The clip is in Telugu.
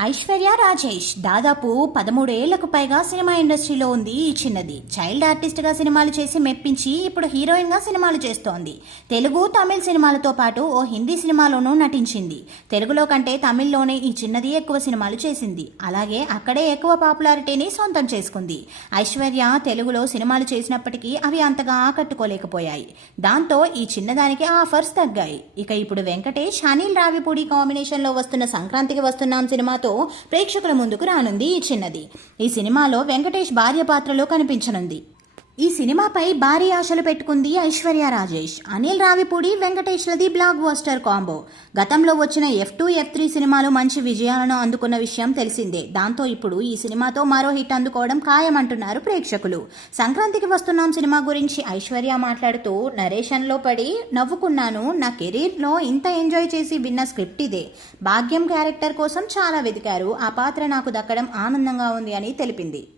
ఐశ్వర్య రాజేష్ దాదాపు పదమూడేళ్ళకు పైగా సినిమా ఇండస్ట్రీలో ఉంది ఈ చిన్నది. చైల్డ్ ఆర్టిస్ట్గా సినిమాలు చేసి మెప్పించి ఇప్పుడు హీరోయిన్గా సినిమాలు చేస్తోంది. తెలుగు తమిళ్ సినిమాలతో పాటు ఓ హిందీ సినిమాలోనూ నటించింది. తెలుగులో కంటే తమిళ్ళోనే ఈ చిన్నది ఎక్కువ సినిమాలు చేసింది. అలాగే అక్కడే ఎక్కువ పాపులారిటీని సొంతం చేసుకుంది. ఐశ్వర్య తెలుగులో సినిమాలు చేసినప్పటికీ అవి అంతగా ఆకట్టుకోలేకపోయాయి. దాంతో ఈ చిన్నదానికి ఆఫర్స్ తగ్గాయి. ఇక ఇప్పుడు వెంకటేష్ అనిల్ రావిపూడి కాంబినేషన్లో వస్తున్న సంక్రాంతికి వస్తున్నాం సినిమాతో ప్రేక్షకుల ముందుకు రానుంది ఈ చిన్నది. ఈ సినిమాలో వెంకటేష్ భార్య పాత్రలో కనిపించనుంది. ఈ సినిమాపై భారీ ఆశలు పెట్టుకుంది ఐశ్వర్య రాజేష్. అనిల్ రావిపూడి వెంకటేష్లది బ్లాక్ బస్టర్ కాంబో. గతంలో వచ్చిన ఎఫ్ టూ ఎఫ్ త్రీ సినిమాలు మంచి విజయాలను అందుకున్న విషయం తెలిసిందే. దాంతో ఇప్పుడు ఈ సినిమాతో మరో హిట్ అందుకోవడం ఖాయమంటున్నారు ప్రేక్షకులు. సంక్రాంతికి వస్తున్నాం సినిమా గురించి ఐశ్వర్య మాట్లాడుతూ నరేషన్లో పడి నవ్వుకున్నాను. నా కెరీర్లో ఇంత ఎంజాయ్ చేసి విన్న స్క్రిప్ట్ ఇదే. భాగ్యం క్యారెక్టర్ కోసం చాలా వెతికారు. ఆ పాత్ర నాకు దక్కడం ఆనందంగా ఉంది అని తెలిపింది.